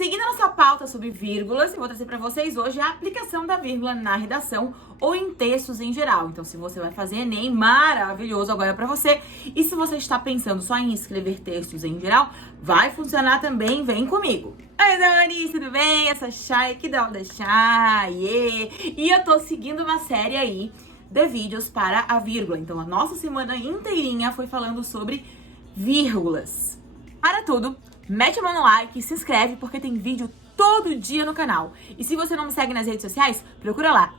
Seguindo a nossa pauta sobre vírgulas, eu vou trazer para vocês hoje a aplicação da vírgula na redação ou em textos em geral. Então, se você vai fazer Enem, maravilhoso agora para você. E se você está pensando só em escrever textos em geral, vai funcionar também, vem comigo. Oi, Dani, tudo bem? Essa é Chay aqui da aula da Chay, E eu tô seguindo uma série aí de vídeos para a vírgula. Então, a nossa semana inteirinha foi falando sobre vírgulas. Para tudo, mete a mão no like, se inscreve porque tem vídeo todo dia no canal. E se você não me segue nas redes sociais, procura lá,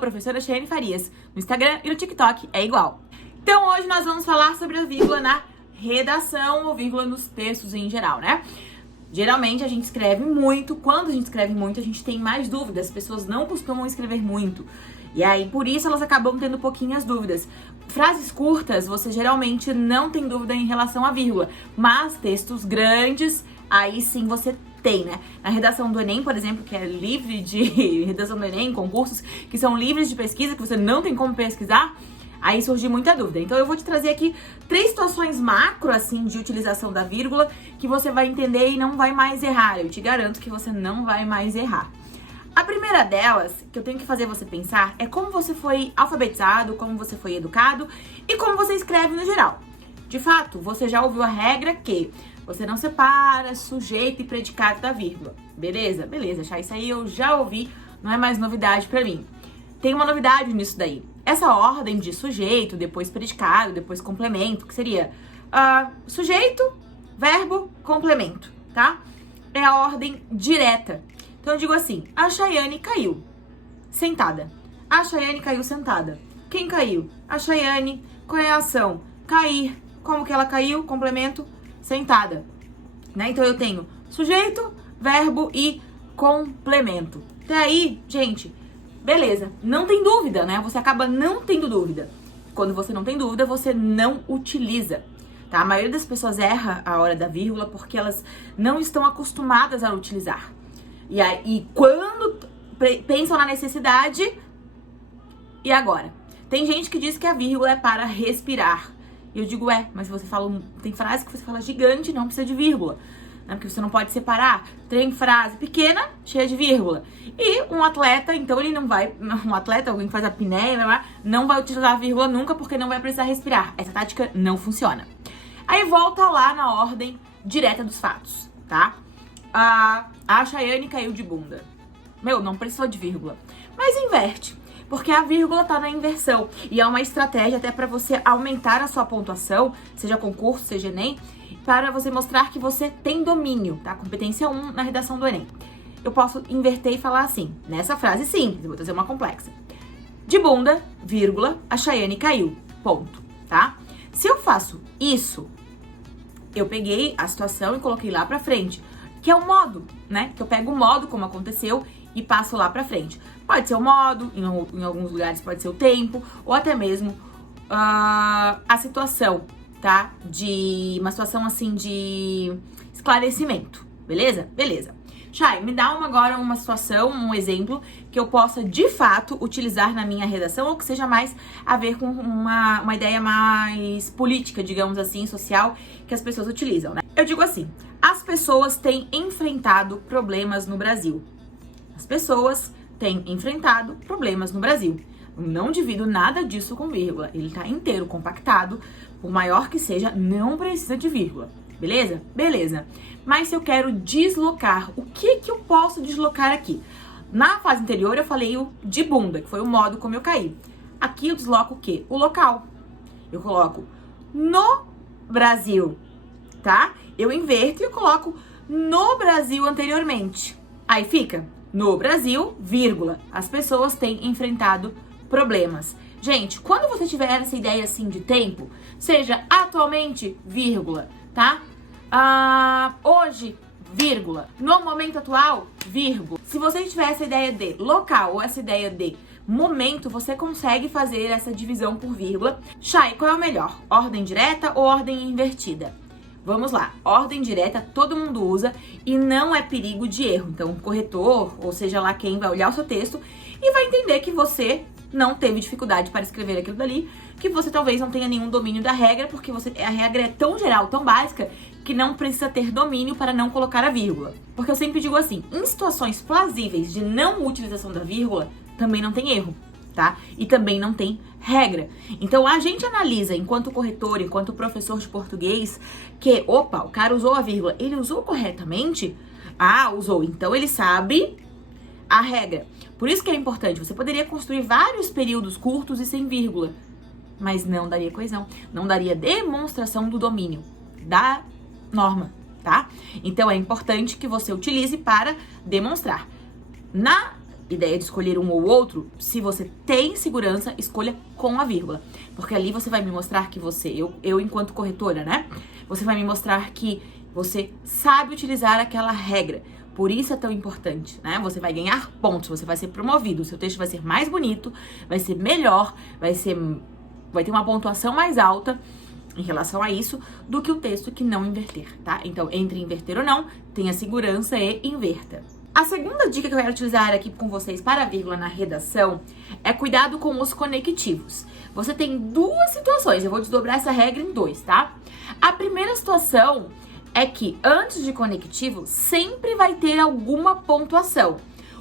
@professora Chayane Farias. No Instagram e no TikTok é igual. Então hoje nós vamos falar sobre a vírgula na redação ou vírgula nos textos em geral, né? Geralmente a gente escreve muito, quando a gente escreve muito a gente tem mais dúvidas, as pessoas não costumam escrever muito. E aí, por isso, elas acabam tendo pouquinhas dúvidas. Frases curtas, você geralmente não tem dúvida em relação à vírgula. Mas textos grandes, aí sim você tem, né? Na redação do Enem, por exemplo, que é livre de redação do Enem, concursos que são livres de pesquisa, que você não tem como pesquisar, aí surge muita dúvida. Então eu vou te trazer aqui 3 situações macro, assim, de utilização da vírgula, que você vai entender e não vai mais errar. Eu te garanto que você não vai mais errar. A primeira delas, que eu tenho que fazer você pensar, é como você foi alfabetizado, como você foi educado e como você escreve no geral. De fato, você já ouviu a regra que você não separa sujeito e predicado da vírgula. Beleza? Beleza, já isso aí eu já ouvi, não é mais novidade pra mim. Tem uma novidade nisso daí. Essa ordem de sujeito, depois predicado, depois complemento, que seria sujeito, verbo, complemento, tá? É a ordem direta. Então eu digo assim, a Chayane caiu sentada. A Chayane caiu sentada. Quem caiu? A Chayane. Qual é a ação? Cair. Como que ela caiu? Complemento, sentada. Né? Então eu tenho sujeito, verbo e complemento. Até aí, gente, beleza. Não tem dúvida, né? Você acaba não tendo dúvida. Quando você não tem dúvida, você não utiliza. Tá? A maioria das pessoas erra a hora da vírgula porque elas não estão acostumadas a utilizar. E aí, quando pensam na necessidade, e agora? Tem gente que diz que a vírgula é para respirar. E eu digo, mas você fala, tem frase que você fala gigante, não precisa de vírgula. Né? Porque você não pode separar. Tem frase pequena, cheia de vírgula. E um atleta, então ele não vai, alguém que faz apneia, não vai utilizar a vírgula nunca porque não vai precisar respirar. Essa tática não funciona. Aí volta lá na ordem direta dos fatos, tá? A Chayane caiu de bunda. Não precisou de vírgula. Mas inverte, porque a vírgula tá na inversão. E é uma estratégia até para você aumentar a sua pontuação, seja concurso, seja Enem, para você mostrar que você tem domínio, tá? Competência 1 na redação do Enem. Eu posso inverter e falar assim, nessa frase simples, eu vou trazer uma complexa. De bunda, vírgula, a Chayane caiu, ponto, tá? Se eu faço isso, eu peguei a situação e coloquei lá pra frente, que é o modo, né? Que eu pego o modo, como aconteceu, e passo lá pra frente. Pode ser o modo, em alguns lugares pode ser o tempo, ou até mesmo a situação, tá? De uma situação assim de esclarecimento, beleza? Beleza. Chay, me dá agora uma situação, um exemplo que eu possa de fato utilizar na minha redação ou que seja mais a ver com uma ideia mais política, digamos assim, social, que as pessoas utilizam, né? Eu digo assim, as pessoas têm enfrentado problemas no Brasil. As pessoas têm enfrentado problemas no Brasil. Eu não divido nada disso com vírgula. Ele tá inteiro, compactado. Por maior que seja, não precisa de vírgula. Beleza? Beleza. Mas se eu quero deslocar, o que eu posso deslocar aqui? Na fase anterior eu falei o de bunda, que foi o modo como eu caí. Aqui eu desloco o quê? O local. Eu coloco no Brasil, tá? Eu inverto e eu coloco no Brasil anteriormente. Aí fica no Brasil, vírgula. As pessoas têm enfrentado problemas. Gente, quando você tiver essa ideia assim de tempo, seja atualmente, vírgula, tá? Hoje, vírgula. No momento atual, vírgula. Se você tiver essa ideia de local ou essa ideia de momento, você consegue fazer essa divisão por vírgula. Chay, qual é o melhor? Ordem direta ou ordem invertida? Vamos lá, ordem direta todo mundo usa e não é perigo de erro. Então, o corretor, ou seja lá quem vai olhar o seu texto e vai entender que você não teve dificuldade para escrever aquilo dali, que você talvez não tenha nenhum domínio da regra, porque a regra é tão geral, tão básica, que não precisa ter domínio para não colocar a vírgula. Porque eu sempre digo assim, em situações plausíveis de não utilização da vírgula, também não tem erro, tá? E também não tem regra. Então a gente analisa, enquanto corretor, enquanto professor de português, que, opa, o cara usou a vírgula, ele usou corretamente? Ah, usou, então ele sabe a regra. Por isso que é importante, você poderia construir vários períodos curtos e sem vírgula, mas não daria coesão, não daria demonstração do domínio da norma, tá? Então é importante que você utilize para demonstrar. Na ideia de escolher um ou outro, se você tem segurança, escolha com a vírgula, porque ali você vai me mostrar que eu enquanto corretora, né? Você vai me mostrar que você sabe utilizar aquela regra. Por isso é tão importante, né? Você vai ganhar pontos, você vai ser promovido, o seu texto vai ser mais bonito, vai ser melhor, vai ter uma pontuação mais alta em relação a isso do que o texto que não inverter, tá? Então, entre inverter ou não, tenha segurança e inverta. A segunda dica que eu quero utilizar aqui com vocês para a vírgula na redação é cuidado com os conectivos. Você tem duas situações, eu vou desdobrar essa regra em dois, tá? A primeira situação é que antes de conectivo sempre vai ter alguma pontuação.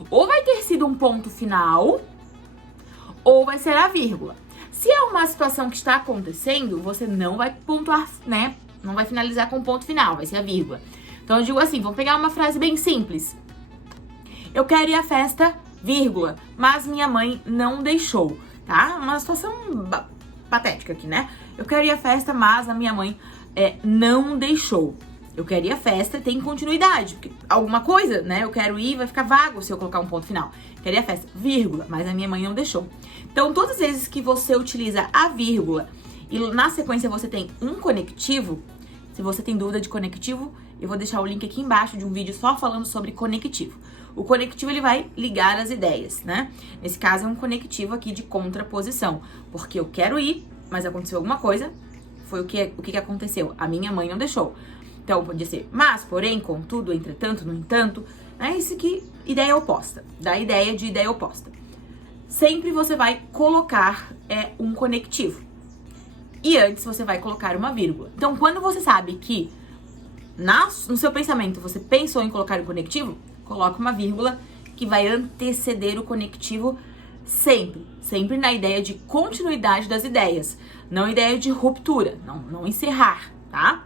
Ou vai ter sido um ponto final, ou vai ser a vírgula. Se é uma situação que está acontecendo, você não vai pontuar, né? Não vai finalizar com ponto final, vai ser a vírgula. Então eu digo assim, vamos pegar uma frase bem simples. Eu quero ir à festa, vírgula, mas minha mãe não deixou, tá? Uma situação patética aqui, né? Eu quero ir à festa, mas a minha mãe não deixou. Eu quero ir à festa, tem continuidade, porque alguma coisa, né? Eu quero ir, vai ficar vago se eu colocar um ponto final. Quero ir à festa, vírgula, mas a minha mãe não deixou. Então, todas as vezes que você utiliza a vírgula e na sequência você tem um conectivo, se você tem dúvida de conectivo, eu vou deixar o link aqui embaixo de um vídeo só falando sobre conectivo. O conectivo, ele vai ligar as ideias, né? Nesse caso, é um conectivo aqui de contraposição, porque eu quero ir, mas aconteceu alguma coisa, foi o que aconteceu? A minha mãe não deixou. Então, pode ser mas, porém, contudo, entretanto, no entanto, é isso aqui, ideia oposta, da ideia de ideia oposta. Sempre você vai colocar um conectivo. E antes você vai colocar uma vírgula. Então, quando você sabe que no seu pensamento você pensou em colocar um conectivo, coloca uma vírgula que vai anteceder o conectivo sempre. Sempre na ideia de continuidade das ideias, não ideia de ruptura, não encerrar, tá?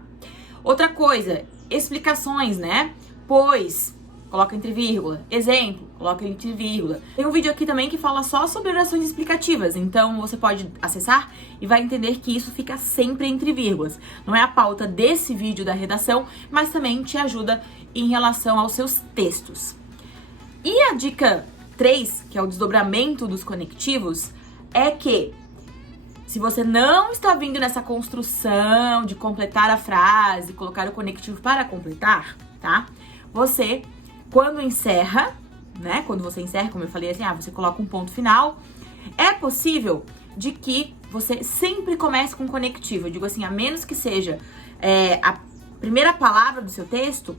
Outra coisa, explicações, né? Pois, coloca entre vírgula. Exemplo, coloca entre vírgula. Tem um vídeo aqui também que fala só sobre orações explicativas, então você pode acessar e vai entender que isso fica sempre entre vírgulas. Não é a pauta desse vídeo da redação, mas também te ajuda em relação aos seus textos. E a dica 3, que é o desdobramento dos conectivos, é que se você não está vindo nessa construção de completar a frase, colocar o conectivo para completar, tá? Você, quando encerra, né? Quando você encerra, como eu falei assim, você coloca um ponto final. É possível de que você sempre comece com conectivo. Eu digo assim, a menos que seja a primeira palavra do seu texto,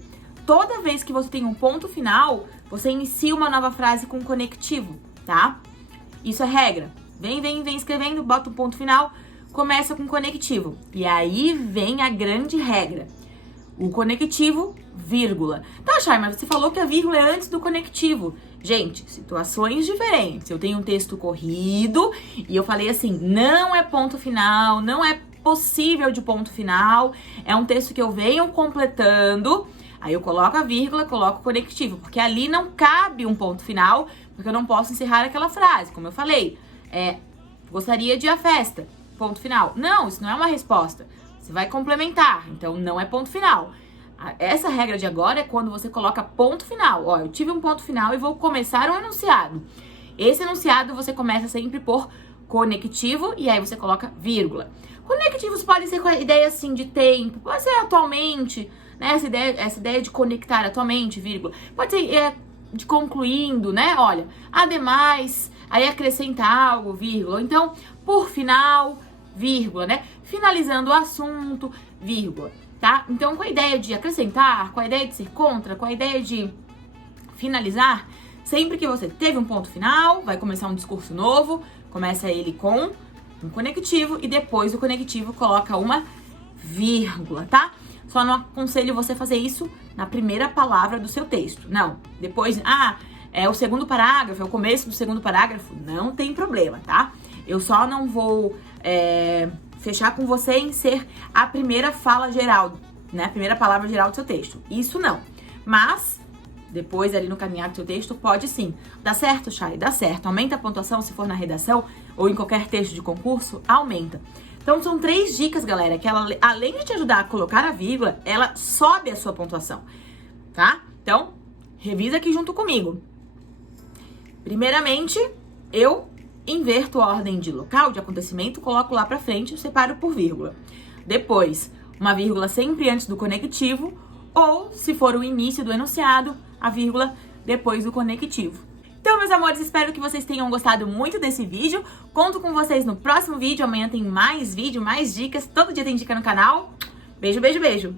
toda vez que você tem um ponto final, você inicia uma nova frase com conectivo, tá? Isso é regra. Vem escrevendo, bota um ponto final, começa com conectivo. E aí vem a grande regra. O conectivo, vírgula. Tá, Chay, mas você falou que a vírgula é antes do conectivo. Gente, situações diferentes. Eu tenho um texto corrido e eu falei assim, não é ponto final, não é possível de ponto final. É um texto que eu venho completando. Aí eu coloco a vírgula, coloco o conectivo, porque ali não cabe um ponto final, porque eu não posso encerrar aquela frase, como eu falei. Gostaria de ir à festa, ponto final. Não, isso não é uma resposta. Você vai complementar, então não é ponto final. Essa regra de agora é quando você coloca ponto final. Ó, eu tive um ponto final e vou começar um enunciado. Esse enunciado você começa sempre por conectivo e aí você coloca vírgula. Conectivos podem ser com a ideia assim de tempo, pode ser atualmente, né? Essa ideia de conectar atualmente, vírgula. Pode ser de concluindo, né? Olha, ademais, aí acrescenta algo, vírgula. Então, por final, vírgula, né? Finalizando o assunto, vírgula, tá? Então, com a ideia de acrescentar, com a ideia de ser contra, com a ideia de finalizar, sempre que você teve um ponto final, vai começar um discurso novo, Começa ele com um conectivo e depois do conectivo coloca uma vírgula, tá? Só não aconselho você fazer isso na primeira palavra do seu texto. Não. Depois, é o segundo parágrafo, é o começo do segundo parágrafo. Não tem problema, tá? Eu só não vou fechar com você em ser a primeira fala geral, né? A primeira palavra geral do seu texto. Isso não. Mas, depois ali no caminhar do seu texto, pode sim. Dá certo, Chay? Dá certo. Aumenta a pontuação se for na redação ou em qualquer texto de concurso? Aumenta. Então, são 3 dicas, galera, que ela, além de te ajudar a colocar a vírgula, ela sobe a sua pontuação, tá? Então, revisa aqui junto comigo. Primeiramente, eu inverto a ordem de local, de acontecimento, coloco lá pra frente e separo por vírgula. Depois, uma vírgula sempre antes do conectivo, ou, se for o início do enunciado, a vírgula depois do conectivo. Então, meus amores, espero que vocês tenham gostado muito desse vídeo. Conto com vocês no próximo vídeo. Amanhã tem mais vídeo, mais dicas. Todo dia tem dica no canal. Beijo, beijo, beijo!